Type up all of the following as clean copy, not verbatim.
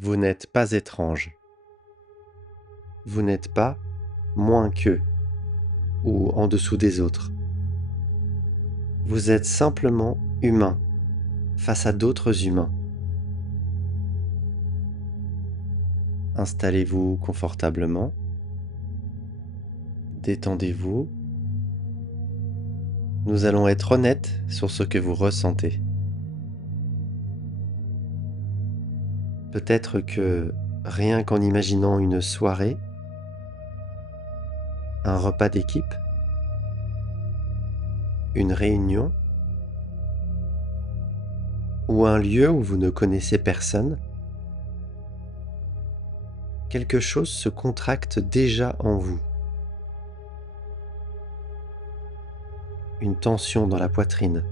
Vous n'êtes pas étrange. Vous n'êtes pas moins qu'eux ou en dessous des autres. Vous êtes simplement humain face à d'autres humains. Installez-vous confortablement. Détendez-vous. Nous allons être honnêtes sur ce que vous ressentez. Peut-être que rien qu'en imaginant une soirée, un repas d'équipe, une réunion ou un lieu où vous ne connaissez personne, quelque chose se contracte déjà en vous. Une tension dans la poitrine,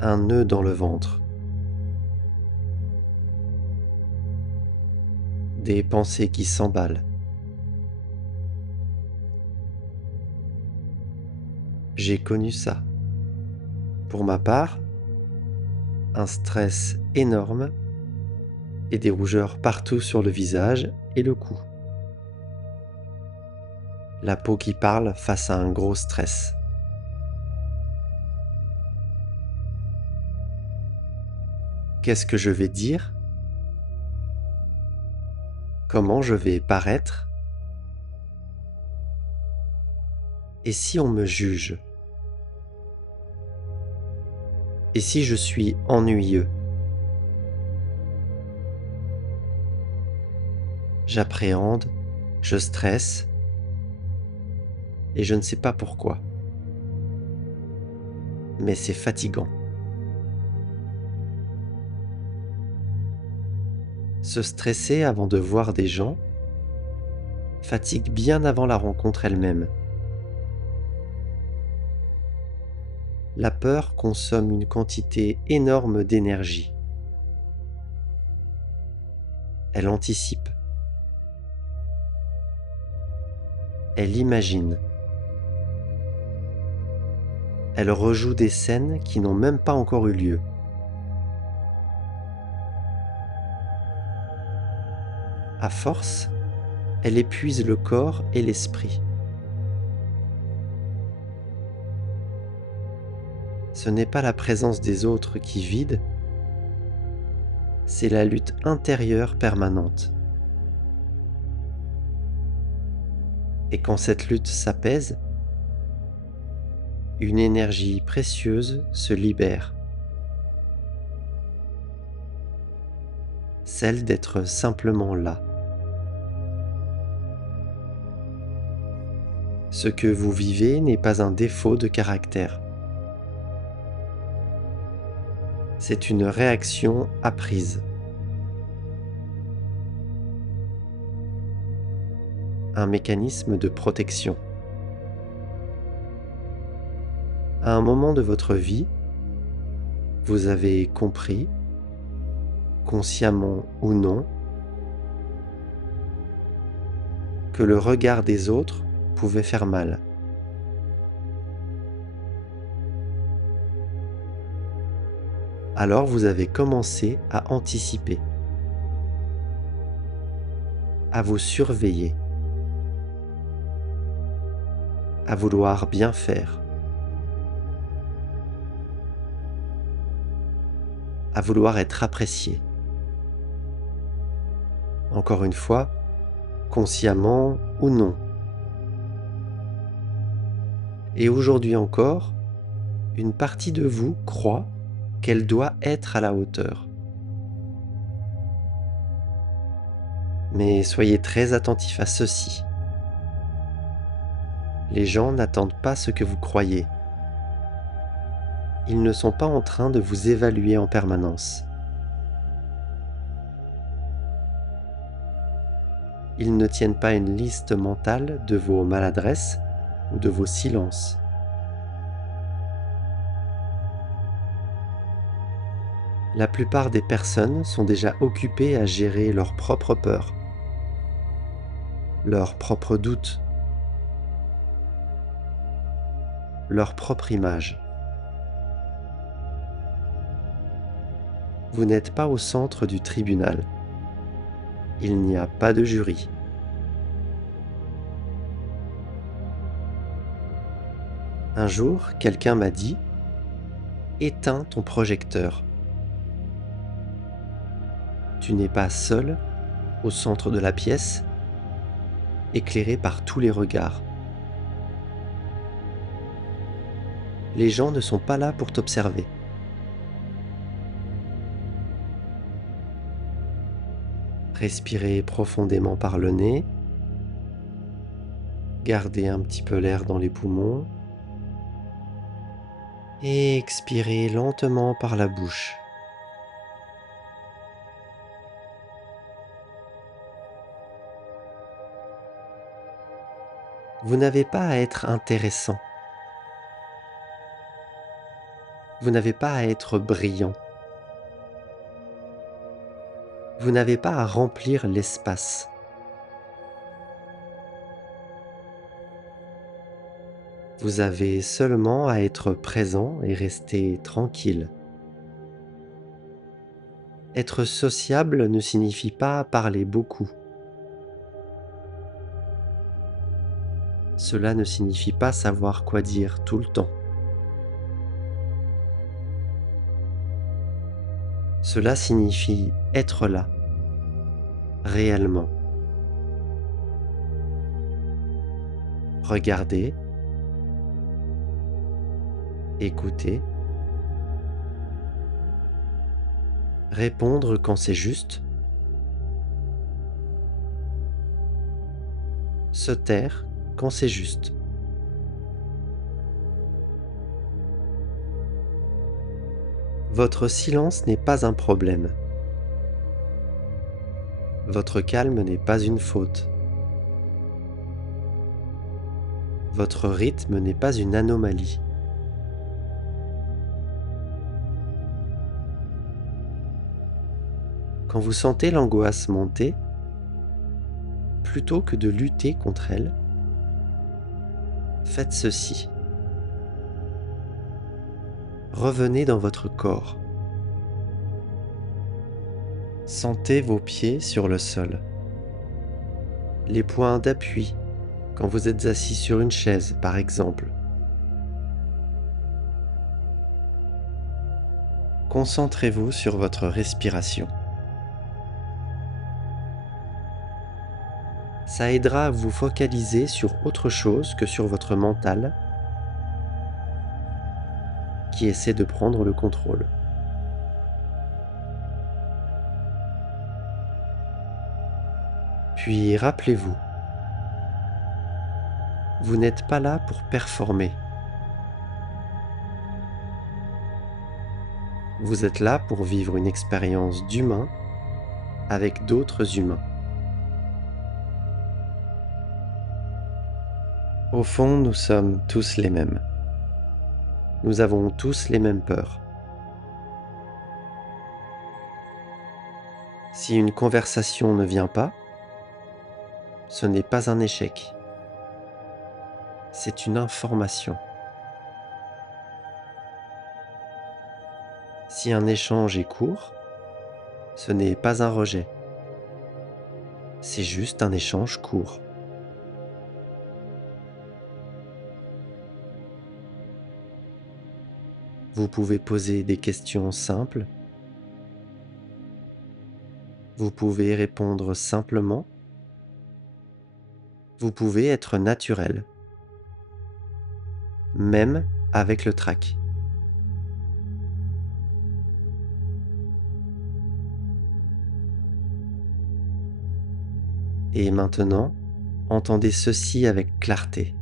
un nœud dans le ventre, des pensées qui s'emballent. J'ai connu ça. Pour ma part, un stress énorme et des rougeurs partout sur le visage et le cou. La peau qui parle face à un gros stress. Qu'est-ce que je vais dire? Comment je vais paraître? Et si on me juge? Et si je suis ennuyeux? J'appréhende, je stresse et je ne sais pas pourquoi. Mais c'est fatigant. Se stresser avant de voir des gens fatigue bien avant la rencontre elle-même. La peur consomme une quantité énorme d'énergie. Elle anticipe. Elle imagine. Elle rejoue des scènes qui n'ont même pas encore eu lieu. À force, elle épuise le corps et l'esprit. Ce n'est pas la présence des autres qui vide, c'est la lutte intérieure permanente. Et quand cette lutte s'apaise, une énergie précieuse se libère. Celle d'être simplement là. Ce que vous vivez n'est pas un défaut de caractère. C'est une réaction apprise. Un mécanisme de protection. À un moment de votre vie, vous avez compris, consciemment ou non, que le regard des autres pouvait faire mal. Alors vous avez commencé à anticiper, à vous surveiller, à vouloir bien faire, à vouloir être apprécié. Encore une fois, consciemment ou non. Et aujourd'hui encore, une partie de vous croit qu'elle doit être à la hauteur. Mais soyez très attentif à ceci. Les gens n'attendent pas ce que vous croyez. Ils ne sont pas en train de vous évaluer en permanence. Ils ne tiennent pas une liste mentale de vos maladresses ou de vos silences. La plupart des personnes sont déjà occupées à gérer leurs propres peurs, leurs propres doutes, leur propre image. Vous n'êtes pas au centre du tribunal. Il n'y a pas de jury. Un jour, quelqu'un m'a dit « Éteins ton projecteur ». Tu n'es pas seul au centre de la pièce, éclairé par tous les regards. Les gens ne sont pas là pour t'observer. Respirez profondément par le nez. Gardez un petit peu l'air dans les poumons. Et expirez lentement par la bouche. Vous n'avez pas à être intéressant. Vous n'avez pas à être brillant. Vous n'avez pas à remplir l'espace. Vous avez seulement à être présent et rester tranquille. Être sociable ne signifie pas parler beaucoup. Cela ne signifie pas savoir quoi dire tout le temps. Cela signifie être là, réellement. Regarder, écouter, répondre quand c'est juste, se taire quand c'est juste. Votre silence n'est pas un problème. Votre calme n'est pas une faute. Votre rythme n'est pas une anomalie. Quand vous sentez l'angoisse monter, plutôt que de lutter contre elle, faites ceci. Revenez dans votre corps. Sentez vos pieds sur le sol. Les points d'appui quand vous êtes assis sur une chaise, par exemple. Concentrez-vous sur votre respiration. Ça aidera à vous focaliser sur autre chose que sur votre mental qui essaie de prendre le contrôle. Puis rappelez-vous, vous n'êtes pas là pour performer. Vous êtes là pour vivre une expérience d'humain avec d'autres humains. Au fond, nous sommes tous les mêmes. Nous avons tous les mêmes peurs. Si une conversation ne vient pas, ce n'est pas un échec. C'est une information. Si un échange est court, ce n'est pas un rejet. C'est juste un échange court. Vous pouvez poser des questions simples. Vous pouvez répondre simplement. Vous pouvez être naturel, même avec le trac. Et maintenant, entendez ceci avec clarté.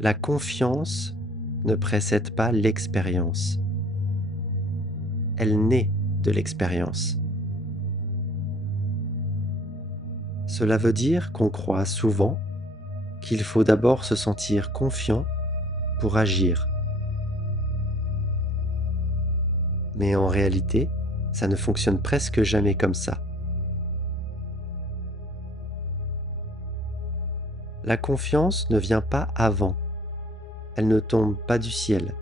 La confiance ne précède pas l'expérience. Elle naît de l'expérience. Cela veut dire qu'on croit souvent qu'il faut d'abord se sentir confiant pour agir. Mais en réalité, ça ne fonctionne presque jamais comme ça. La confiance ne vient pas avant. Elle ne tombe pas du ciel.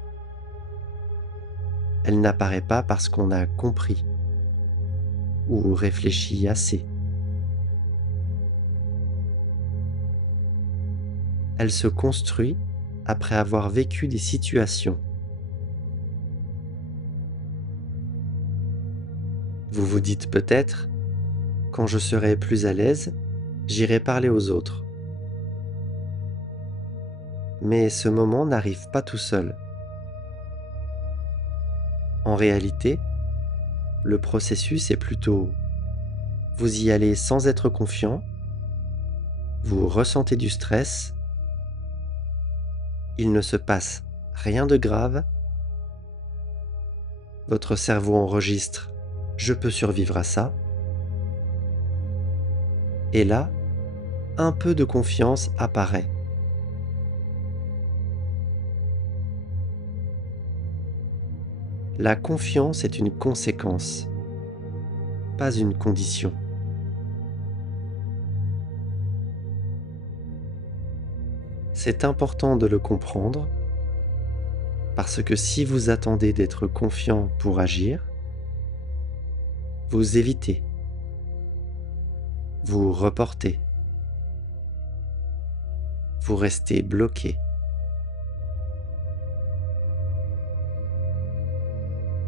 elle n'apparaît pas parce qu'on a compris ou réfléchi assez. Elle se construit après avoir vécu des situations. Vous vous dites peut-être, quand je serai plus à l'aise, j'irai parler aux autres. Mais ce moment n'arrive pas tout seul. En réalité, le processus est plutôt: vous y allez sans être confiant, vous ressentez du stress, il ne se passe rien de grave, votre cerveau enregistre «je peux survivre à ça», et là, un peu de confiance apparaît. La confiance est une conséquence, pas une condition. C'est important de le comprendre parce que si vous attendez d'être confiant pour agir, vous évitez, vous reportez, vous restez bloqué.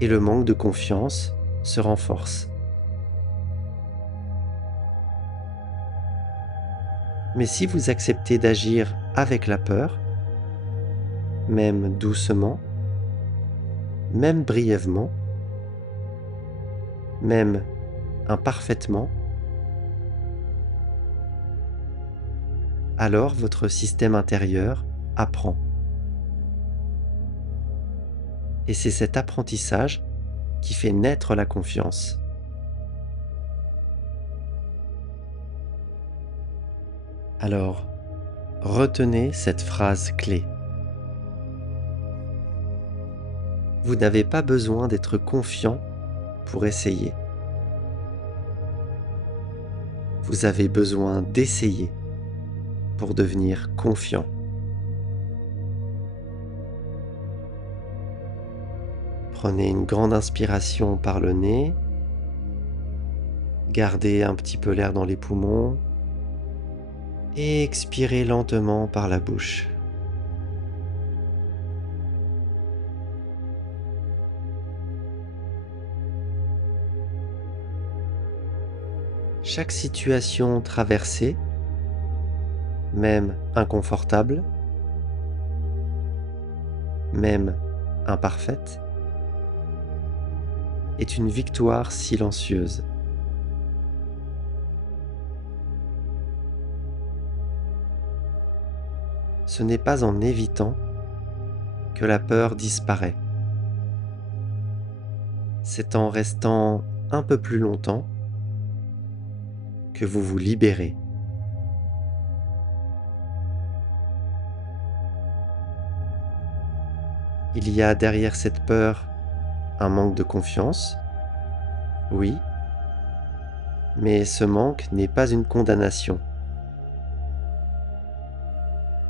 Et le manque de confiance se renforce. Mais si vous acceptez d'agir avec la peur, même doucement, même brièvement, même imparfaitement, alors votre système intérieur apprend. Et c'est cet apprentissage qui fait naître la confiance. Alors, retenez cette phrase clé. Vous n'avez pas besoin d'être confiant pour essayer. Vous avez besoin d'essayer pour devenir confiant. Prenez une grande inspiration par le nez. Gardez un petit peu l'air dans les poumons. Et expirez lentement par la bouche. Chaque situation traversée, même inconfortable, même imparfaite, est une victoire silencieuse. Ce n'est pas en évitant que la peur disparaît. C'est en restant un peu plus longtemps que vous vous libérez. Il y a derrière cette peur un manque de confiance, oui, mais ce manque n'est pas une condamnation.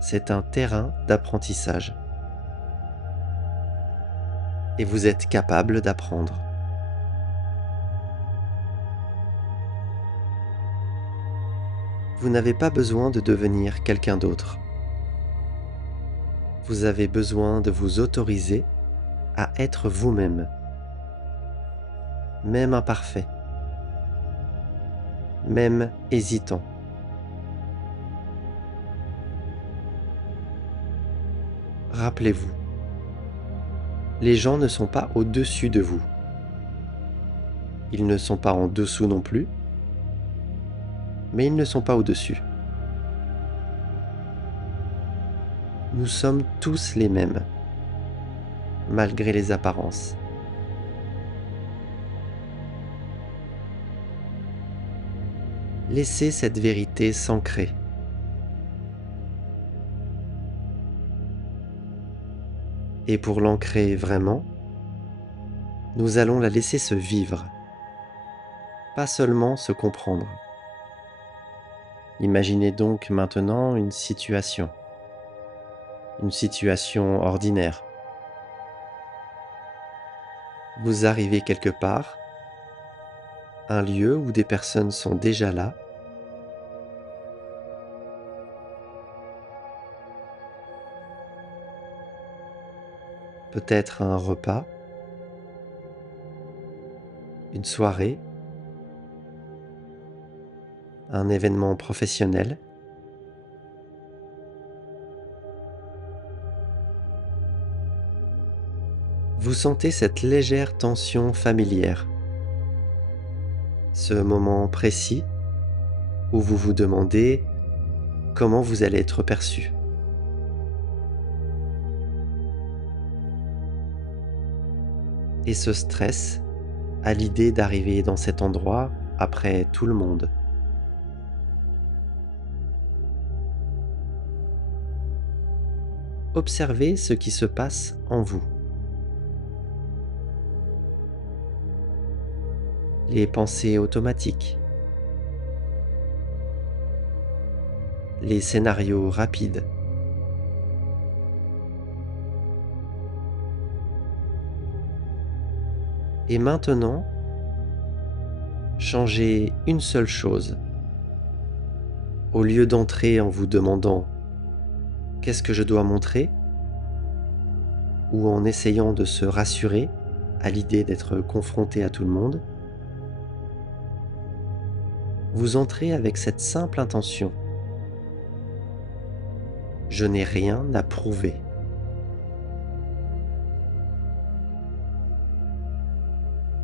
C'est un terrain d'apprentissage. Et vous êtes capable d'apprendre. Vous n'avez pas besoin de devenir quelqu'un d'autre. Vous avez besoin de vous autoriser à être vous-même, même imparfait, même hésitant. Rappelez-vous, les gens ne sont pas au-dessus de vous. Ils ne sont pas en dessous non plus, mais ils ne sont pas au-dessus. Nous sommes tous les mêmes, malgré les apparences. Laissez cette vérité s'ancrer. Et pour l'ancrer vraiment, nous allons la laisser se vivre, pas seulement se comprendre. Imaginez donc maintenant une situation ordinaire. Vous arrivez quelque part, un lieu où des personnes sont déjà là. Peut-être un repas, une soirée, un événement professionnel. Vous sentez cette légère tension familière, ce moment précis où vous vous demandez comment vous allez être perçu. Et ce stress à l'idée d'arriver dans cet endroit après tout le monde. Observez ce qui se passe en vous. Les pensées automatiques, les scénarios rapides. Et maintenant, changez une seule chose. Au lieu d'entrer en vous demandant qu'est-ce que je dois montrer, ou en essayant de se rassurer à l'idée d'être confronté à tout le monde, vous entrez avec cette simple intention. Je n'ai rien à prouver.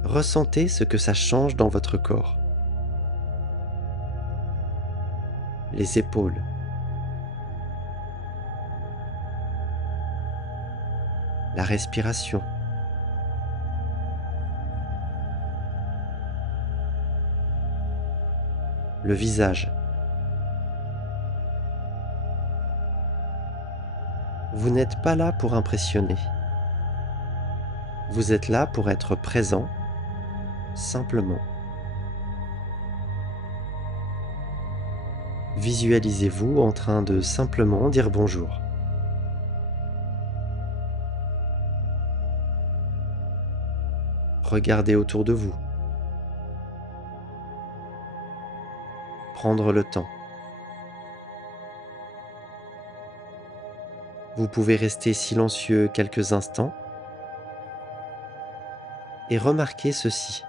Ressentez ce que ça change dans votre corps. Les épaules, la respiration, le visage. Vous n'êtes pas là pour impressionner. Vous êtes là pour être présent, simplement. Visualisez-vous en train de simplement dire bonjour. Regardez autour de vous. Prendre le temps. Vous pouvez rester silencieux quelques instants et remarquer ceci.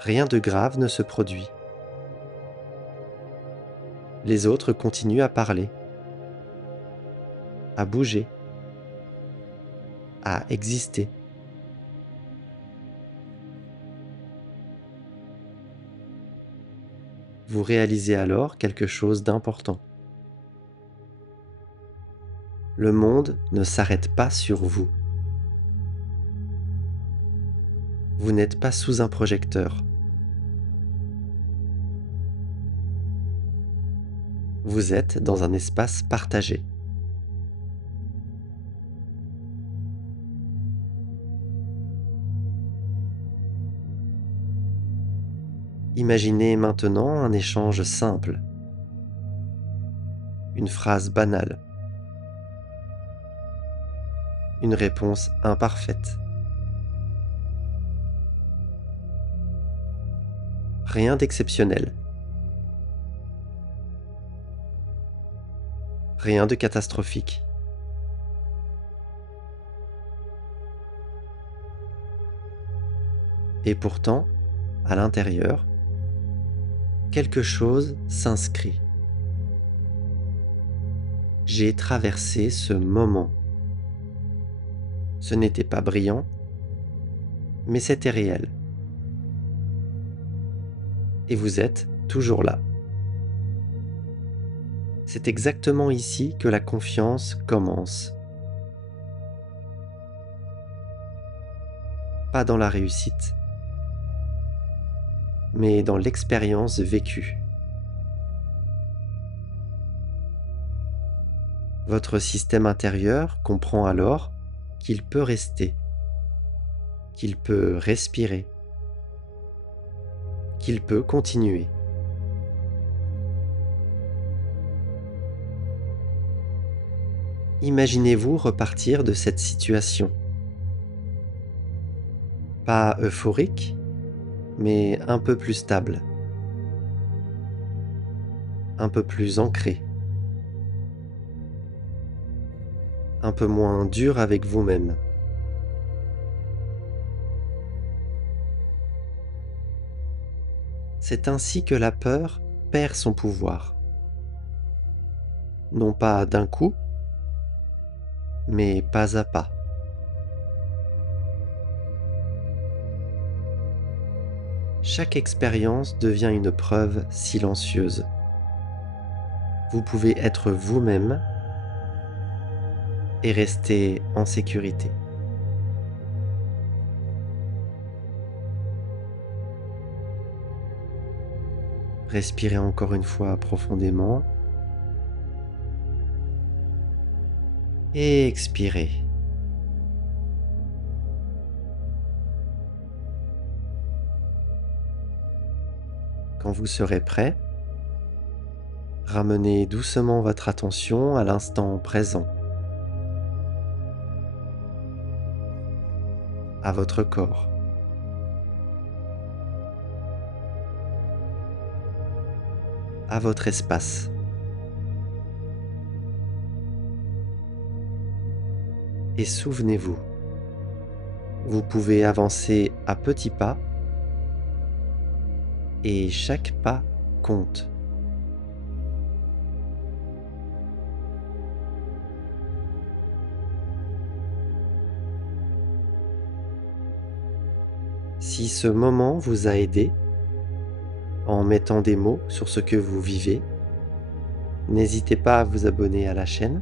Rien de grave ne se produit. Les autres continuent à parler, à bouger, à exister. Vous réalisez alors quelque chose d'important. Le monde ne s'arrête pas sur vous. Vous n'êtes pas sous un projecteur. Vous êtes dans un espace partagé. Imaginez maintenant un échange simple, une phrase banale, une réponse imparfaite. Rien d'exceptionnel. Rien de catastrophique. Et pourtant, à l'intérieur, quelque chose s'inscrit. J'ai traversé ce moment. Ce n'était pas brillant, mais c'était réel. Et vous êtes toujours là. C'est exactement ici que la confiance commence. Pas dans la réussite, mais dans l'expérience vécue. Votre système intérieur comprend alors qu'il peut rester, qu'il peut respirer, qu'il peut continuer. Imaginez-vous repartir de cette situation Pas euphorique, mais un peu plus stable, un peu plus ancré, un peu moins dur avec vous-même. C'est ainsi que la peur perd son pouvoir. Non pas d'un coup, mais pas à pas. Chaque expérience devient une preuve silencieuse. Vous pouvez être vous-même et rester en sécurité. Respirez encore une fois profondément et expirez. Quand vous serez prêt, ramenez doucement votre attention à l'instant présent, à votre corps. À votre espace. Et souvenez-vous, vous pouvez avancer à petits pas et chaque pas compte. Si ce moment vous a aidé, en mettant des mots sur ce que vous vivez, n'hésitez pas à vous abonner à la chaîne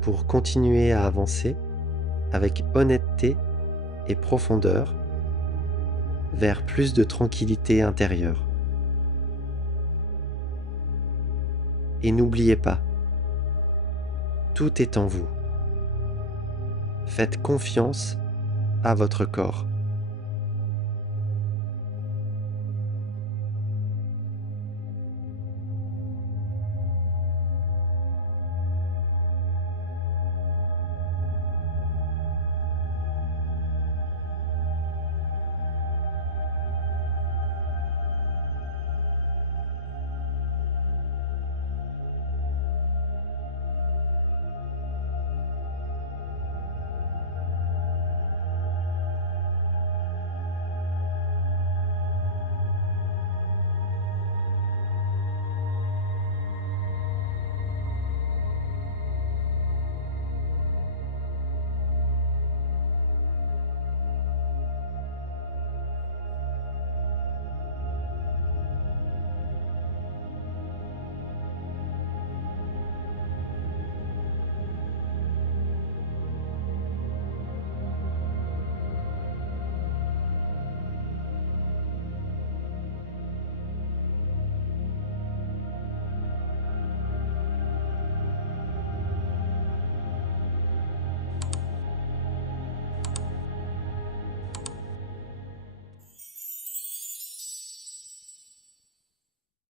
pour continuer à avancer avec honnêteté et profondeur vers plus de tranquillité intérieure. Et n'oubliez pas, tout est en vous. Faites confiance à votre corps.